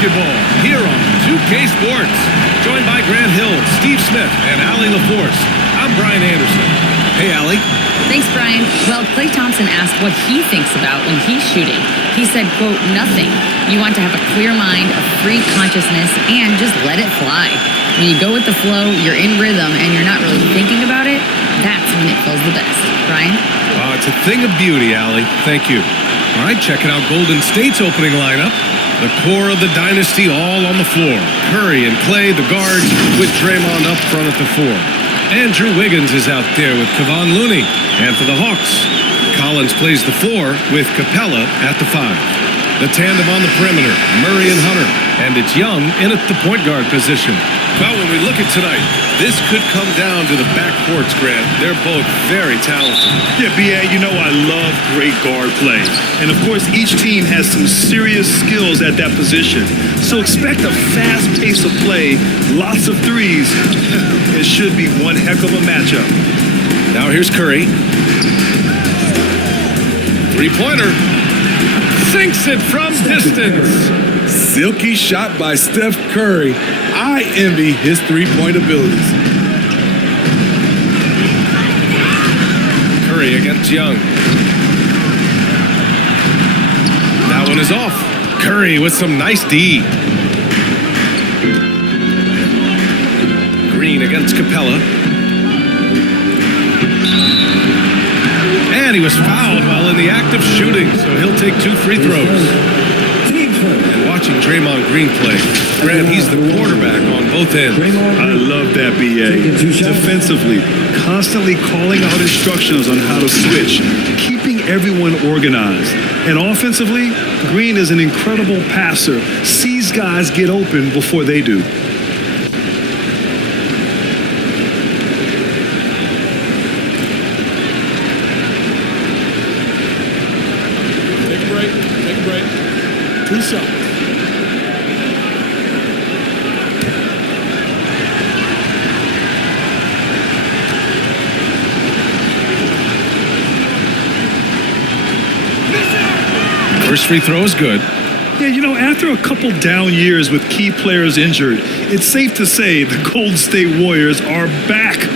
basketball here on 2K Sports. Joined by Grant Hill, Steve Smith, and Allie LaForce. I'm Brian Anderson. Hey, Allie. Thanks, Brian. Well, Klay Thompson asked what he thinks about when he's shooting. He said, quote, nothing. You want to have a clear mind, a free consciousness, and just let it fly. When you go with the flow, you're in rhythm, and you're not really thinking about it, that's when it feels the best. Brian? It's a thing of beauty, Allie. Thank you. All right, checking out Golden State's opening lineup. The core of the dynasty all on the floor. Curry and Klay, the guards, with Draymond up front at the 4. Andrew Wiggins is out there with Kevon Looney. And for the Hawks, Collins plays the 4 with Capella at the 5. The tandem on the perimeter, Murray and Hunter. And it's Young in at the point guard position. Well, when we look at tonight, this could come down to the backcourts, Grant. They're both very talented. Yeah, B.A., you know I love great guard play. And, of course, each team has some serious skills at that position. So expect a fast pace of play, lots of threes. It should be one heck of a matchup. Now here's Curry. Three-pointer. Sinks it from distance. Silky shot by Steph Curry. I envy his three-point abilities. Curry against Young. That one is off. Curry with some nice D. Green against Capella. And he was fouled while in the act of shooting, so he'll take 2 free throws. And watching Draymond Green play, Grant, he's the quarterback on both ends. I love that, B.A. Defensively, constantly calling out instructions on how to switch, keeping everyone organized. And offensively, Green is an incredible passer, sees guys get open before they do. Take a break. 2 shots. First free throw is good. Yeah, you know, after a couple down years with key players injured, it's safe to say the Golden State Warriors are back.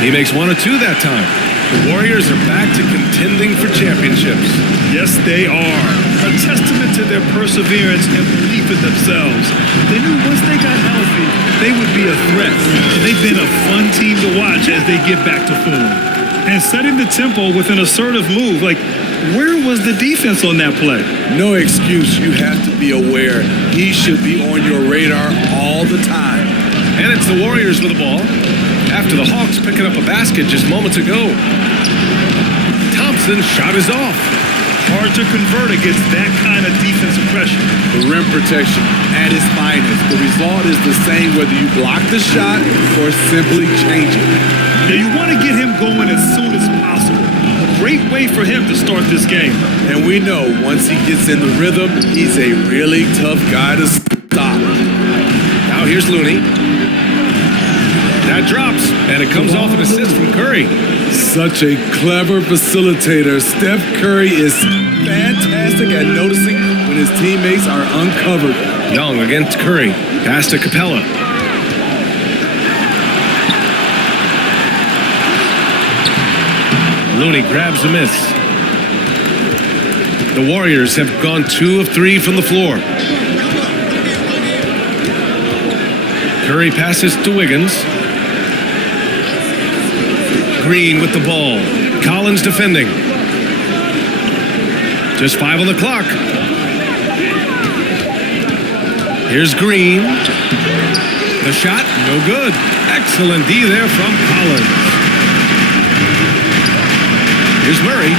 He makes 1 or 2 that time. The Warriors are back to contending for championships. Yes, they are. A testament to their perseverance and belief in themselves. They knew once they got healthy, they would be a threat. And they've been a fun team to watch as they get back to form. And setting the tempo with an assertive move, like, where was the defense on that play? No excuse. You have to be aware. He should be on your radar all the time. And it's the Warriors with the ball. After the Hawks picking up a basket just moments ago. Thompson's shot is off. Hard to convert against that kind of defensive pressure. The rim protection at its finest. The result is the same whether you block the shot or simply change it. Yeah, you want to get him going as soon as possible. A great way for him to start this game. And we know once he gets in the rhythm, he's a really tough guy to stop. Now here's Looney. That drops, and it comes off an assist from Curry. Such a clever facilitator. Steph Curry is fantastic at noticing when his teammates are uncovered. Young against Curry. Pass to Capella. Looney grabs a miss. The Warriors have gone 2 of 3 from the floor. Curry passes to Wiggins. Green with the ball. Collins defending. Just 5 on the clock. Here's Green. The shot, no good. Excellent D there from Collins. Here's Murray.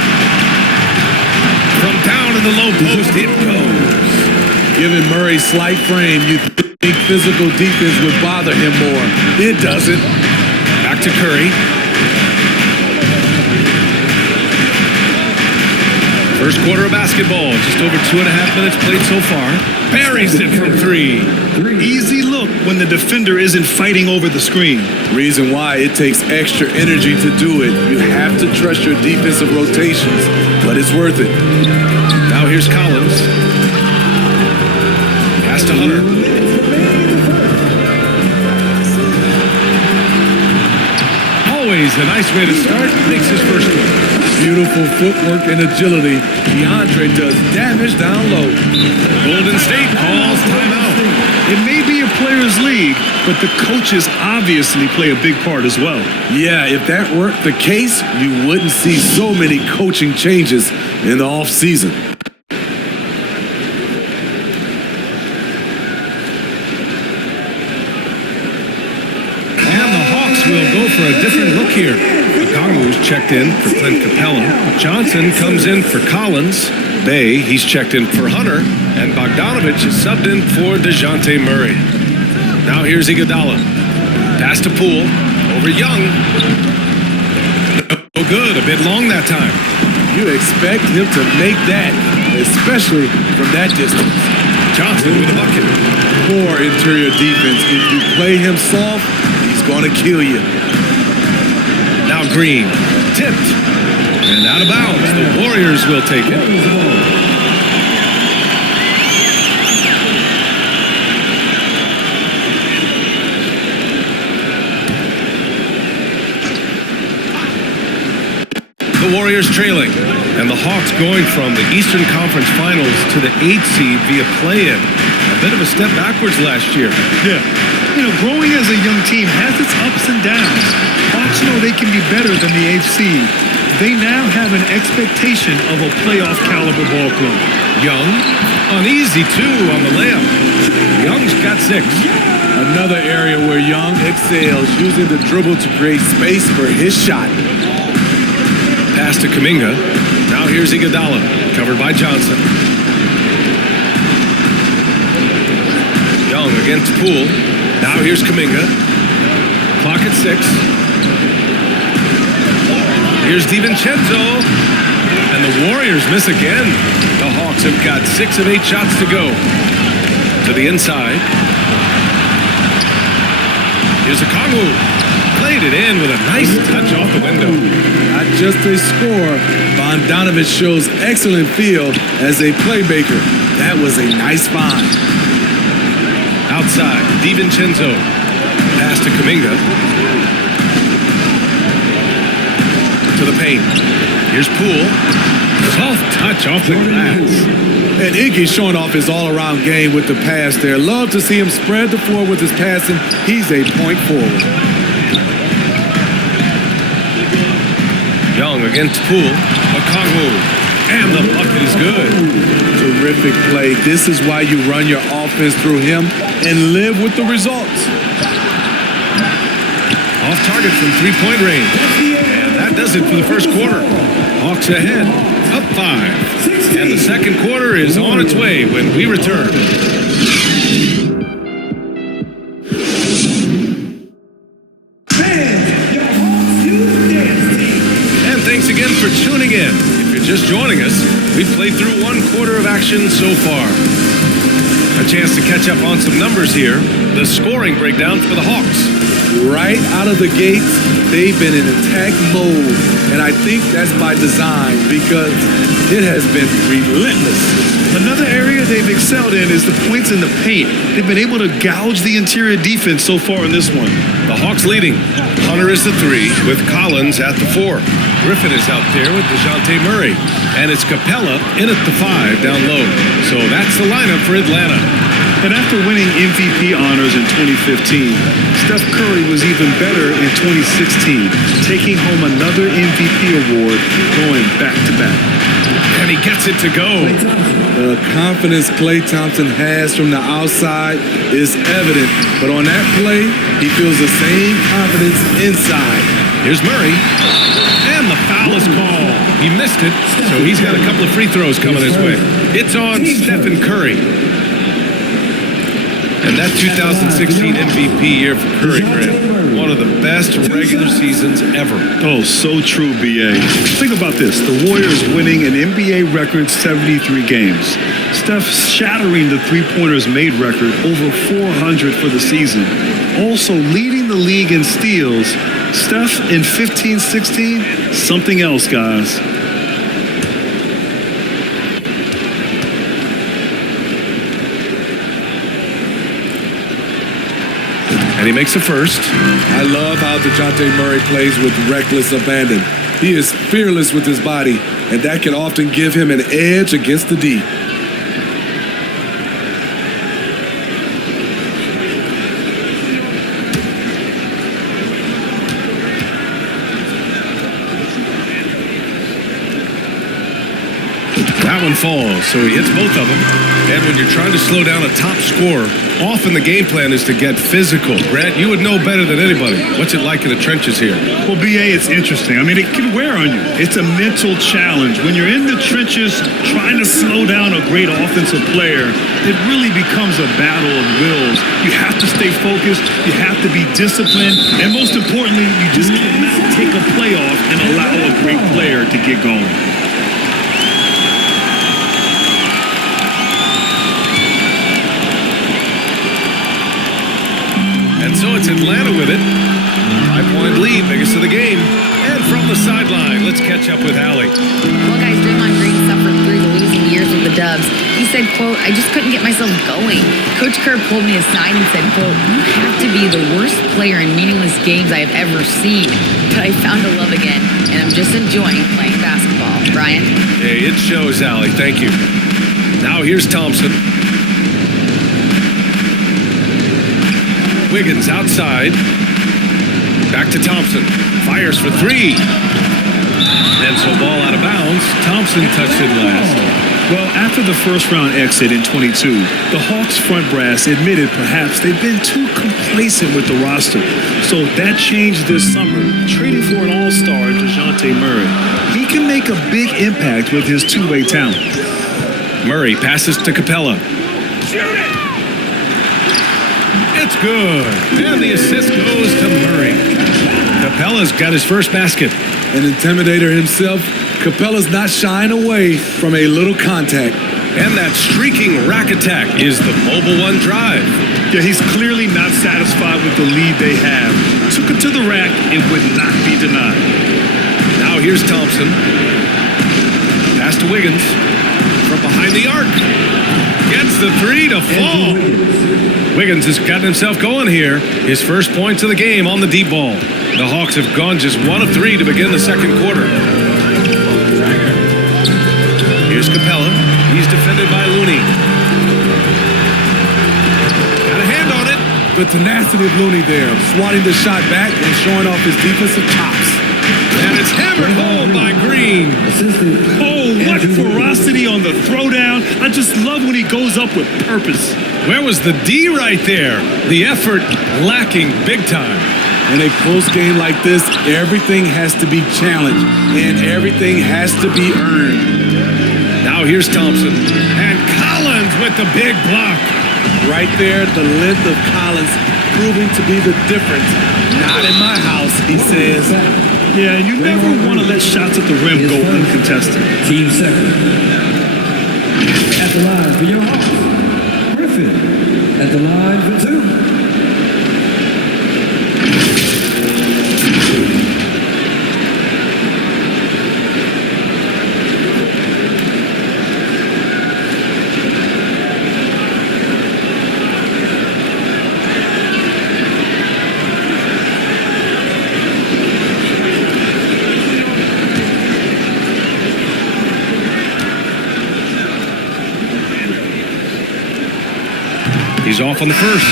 From down in the low post, it goes. Given Murray's slight frame, you think physical defense would bother him more. It doesn't. Back to Curry. First quarter of basketball, just over 2.5 minutes played so far. Buries it from three. Easy look when the defender isn't fighting over the screen. Reason why it takes extra energy to do it. You have to trust your defensive rotations, but it's worth it. Now here's Collins. Pass to Hunter. Always a nice way to start. Makes his first one. Beautiful footwork and agility. DeAndre does damage down low. Golden State calls timeout. It may be a players' league, but the coaches obviously play a big part as well. Yeah, if that weren't the case, you wouldn't see so many coaching changes in the offseason. And the Hawks will go for a different look here. Okongwu's checked in for Clint Capella. Johnson comes in for Collins. Bay, he's checked in for Hunter. And Bogdanovich is subbed in for DeJounte Murray. Now here's Iguodala. Pass to Poole. Over Young. No good. A bit long that time. You expect him to make that, especially from that distance. Johnson with a bucket. Poor interior defense. If you play him soft, he's going to kill you. Now Green. Tipped. And out of bounds. The Warriors will take it. The Warriors trailing, and the Hawks going from the Eastern Conference Finals to the 8th seed via play-in. A bit of a step backwards last year. Yeah. Growing as a young team has its ups and downs. Hawks know they can be better than the 8th seed. They now have an expectation of a playoff caliber ball club. Young, uneasy too on the layup. Young's got 6. Another area where Young excels, using the dribble to create space for his shot. Pass to Kuminga. Now here's Iguodala, covered by Johnson. Young against Poole. Now here's Kuminga. Clock at 6. Here's DiVincenzo. And the Warriors miss again. The Hawks have got 6 of 8 shots to go. To the inside. Here's Okongwu. Played it in with a nice touch off the window. Not just a scorer, Bogdanovich shows excellent feel as a playmaker. That was a nice find. Outside, DiVincenzo. Pass to Kuminga. To the paint. Here's Poole. Soft touch off the glass. And Iggy's showing off his all-around game with the pass there. Love to see him spread the floor with his passing. He's a point forward. Young against Poole. Okongwu. And the bucket is good. Terrific play. This is why you run your offense through him and live with the results. Off target from three-point range. And that does it for the first quarter. Hawks ahead. Up 5. And the second quarter is on its way when we return. Thanks again for tuning in. If you're just joining us, we've played through 1 quarter of action so far. A chance to catch up on some numbers here. The scoring breakdown for the Hawks. Right out of the gates, they've been in attack mode. And I think that's by design because it has been relentless. Another area they've excelled in is the points in the paint. They've been able to gouge the interior defense so far in this one. The Hawks leading. Hunter is the 3 with Collins at the 4. Griffin is out there with DeJounte Murray. And it's Capella in at the 5 down low. So that's the lineup for Atlanta. And after winning MVP honors in 2015, Steph Curry was even better in 2016, taking home another MVP award, going back-to-back. And he gets it to go. The confidence Klay Thompson has from the outside is evident. But on that play, he feels the same confidence inside. Here's Murray. And the foul is called. He missed it, so he's got a couple of free throws coming his way. It's on Stephen Curry. And that 2016 MVP year for Curry, Grant, one of the best regular seasons ever. Oh, so true, B.A. Think about this. The Warriors winning an NBA record 73 games. Steph shattering the three-pointers made record, over 400 for the season. Also leading the league in steals. Steph in 15-16, something else, guys. And he makes a first. I love how DeJounte Murray plays with reckless abandon. He is fearless with his body, and that can often give him an edge against the D. That one falls, so he hits both of them. And when you're trying to slow down a top scorer, often the game plan is to get physical. Grant, you would know better than anybody. What's it like in the trenches here? Well, B.A., it's interesting. I mean, it can wear on you. It's a mental challenge. When you're in the trenches trying to slow down a great offensive player, it really becomes a battle of wills. You have to stay focused. You have to be disciplined. And most importantly, you just cannot take a play off and allow a great player to get going. And so it's Atlanta with it. 5-point lead, biggest of the game. And from the sideline, let's catch up with Allie. Well, guys, Draymond Green suffered through the losing years with the Dubs. He said, quote, I just couldn't get myself going. Coach Kerr pulled me aside and said, quote, you have to be the worst player in meaningless games I have ever seen. But I found a love again, and I'm just enjoying playing basketball. Brian? Hey, it shows, Allie. Thank you. Now here's Thompson. Wiggins outside. Back to Thompson. Fires for three. And so ball out of bounds. Thompson touched it last. Well, after the first-round exit in 22, the Hawks front brass admitted perhaps they've been too complacent with the roster. So that changed this summer, trading for an all-star, DeJounte Murray. He can make a big impact with his two-way talent. Murray passes to Capella. It's good. And the assist goes to Murray. Capella's got his first basket. An intimidator himself, Capella's not shying away from a little contact. And that streaking rack attack is the Mobile One drive. Yeah, he's clearly not satisfied with the lead they have. Took it to the rack and would not be denied. Now here's Thompson. Pass to Wiggins. From behind the arc. Gets the three to fall. Wiggins has gotten himself going here. His first points of the game on the deep ball. The Hawks have gone just 1 of 3 to begin the second quarter. Here's Capella. He's defended by Looney. Got a hand on it. The tenacity of Looney there, swatting the shot back and showing off his defensive chops. And it's hammered home by Green. Oh, what ferocity on the throwdown. I just love when he goes up with purpose. Where was the D right there? The effort lacking big time. In a close game like this, everything has to be challenged and everything has to be earned. Now here's Thompson. And Collins with the big block. Right there, the length of Collins proving to be the difference. Not in my house, he says. Yeah, you never want to let shots at the rim go uncontested. Team second. At the line for your Hawks, Griffin. At the line for two. He's off on the first.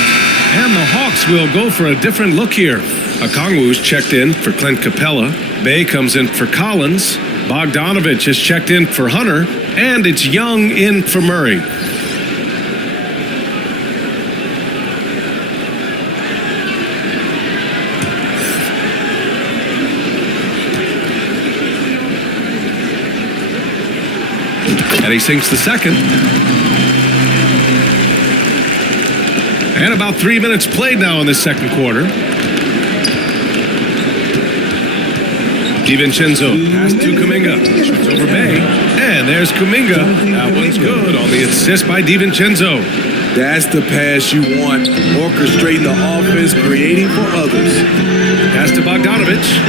And the Hawks will go for a different look here. Okongwu's checked in for Clint Capella. Bay comes in for Collins. Bogdanovich has checked in for Hunter. And it's Young in for Murray. And he sinks the second. And about 3 minutes played now in the second quarter. DiVincenzo, pass to Kuminga. Shoots over Bay. And there's Kuminga. That one's good on the assist by DiVincenzo. That's the pass you want. Orchestrating the offense, creating for others. Pass to Bogdanovich.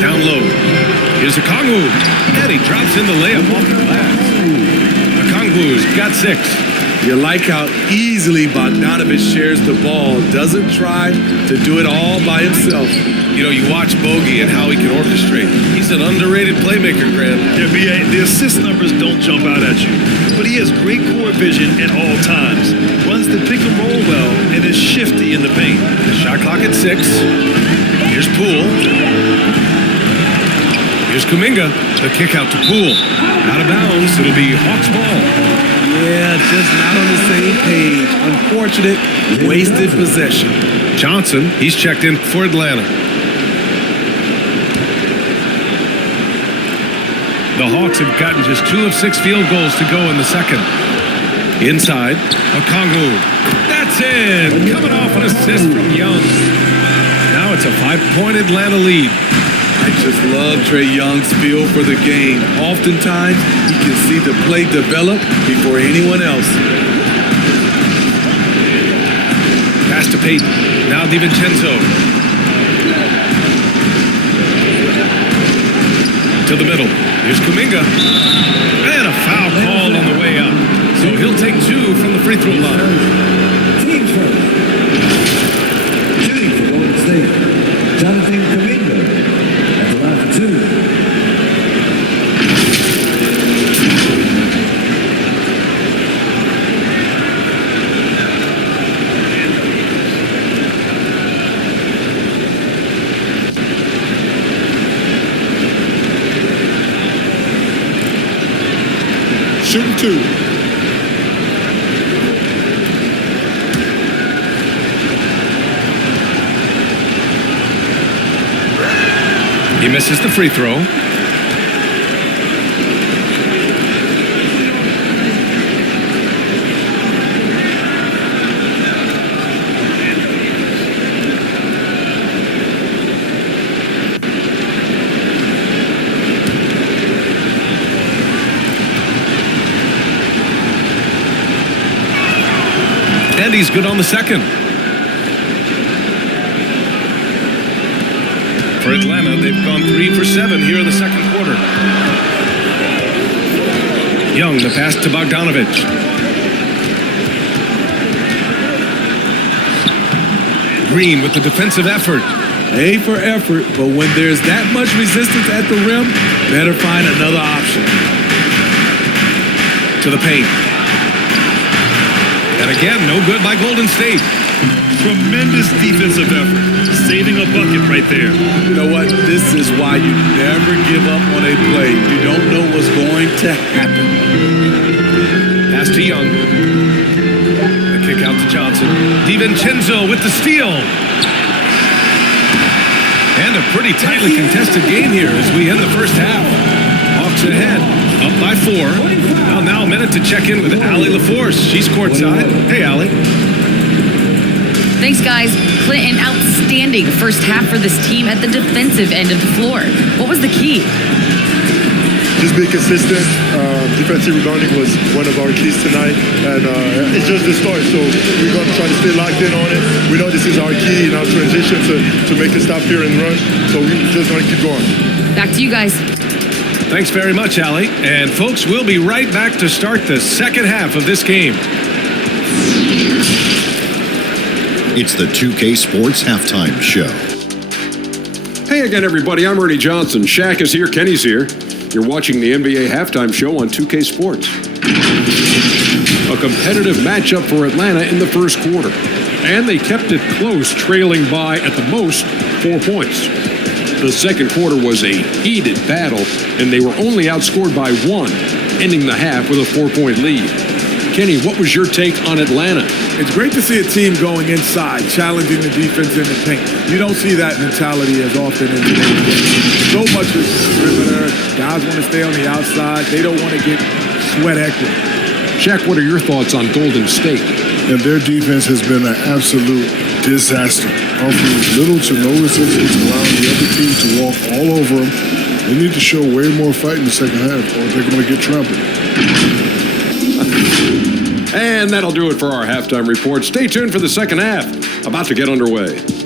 Down low. Here's Okongwu. And he drops in the layup off the glass. Okongwu's got 6. You like how easily Bogdanovich shares the ball. Doesn't try to do it all by himself. You know, you watch Bogey and how he can orchestrate. He's an underrated playmaker, Grant. Yeah, BA, the assist numbers don't jump out at you, but he has great court vision at all times. Runs the pick and roll well and is shifty in the paint. Shot clock at 6. Here's Poole. Here's Kuminga. The kick out to Poole. Out of bounds. It'll be Hawks ball. Yeah, just not on the same page. Unfortunate, wasted possession. Johnson, he's checked in for Atlanta. The Hawks have gotten just 2 of 6 field goals to go in the second. Inside, Okongwu. That's in! Coming off an assist from Young. Now it's a 5-point Atlanta lead. I just love Trae Young's feel for the game. Oftentimes, you can see the play develop before anyone else. Pass to Payton. Now DiVincenzo. To the middle. Here's Kuminga. And a foul called on the way up. So he'll take 2 from the free throw line. Team first. Shooting for Golden State. Jonathan Kuminga at the line for 2. Shooting 2. He misses the free throw. And he's good on the second. For Atlanta, they've gone 3 for 7 here in the second quarter. Young, the pass to Bogdanovich. Green with the defensive effort. A for effort, but when there's that much resistance at the rim, better find another option. To the paint. And again, no good by Golden State. Tremendous defensive effort. Saving a bucket right there. You know what? This is why you never give up on a play. You don't know what's going to happen. Pass to Young. The kick out to Johnson. DiVincenzo with the steal. And a pretty tightly contested game here as we end the first half. Hawks ahead, up by 4. Now a minute to check in with Allie LaForce. She's courtside. Hey, Allie. Thanks, guys. Clint, an outstanding first half for this team at the defensive end of the floor. What was the key? Just be consistent. Defensive rebounding was one of our keys tonight, and it's just the start. So we're going to try to stay locked in on it. We know this is our key in our transition to make a stop here and run. So we're just going to keep going. Back to you guys. Thanks very much, Allie. And folks, we'll be right back to start the second half of this game. It's the 2K Sports Halftime Show. Hey again, everybody. I'm Ernie Johnson. Shaq is here. Kenny's here. You're watching the NBA Halftime Show on 2K Sports. A competitive matchup for Atlanta in the first quarter. And they kept it close, trailing by, at the most, 4 points. The second quarter was a heated battle, and they were only outscored by 1, ending the half with a 4-point lead. Kenny, what was your take on Atlanta? It's great to see a team going inside, challenging the defense in the paint. You don't see that mentality as often in today's game. So much is perimeter. Guys want to stay on the outside. They don't want to get sweat equity. Shaq, what are your thoughts on Golden State? and their defense has been an absolute disaster. Offering little to no resistance, allowing the other team to walk all over them. They need to show way more fight in the second half, or they're going to get trampled. And that'll do it for our halftime report. Stay tuned for the second half, about to get underway.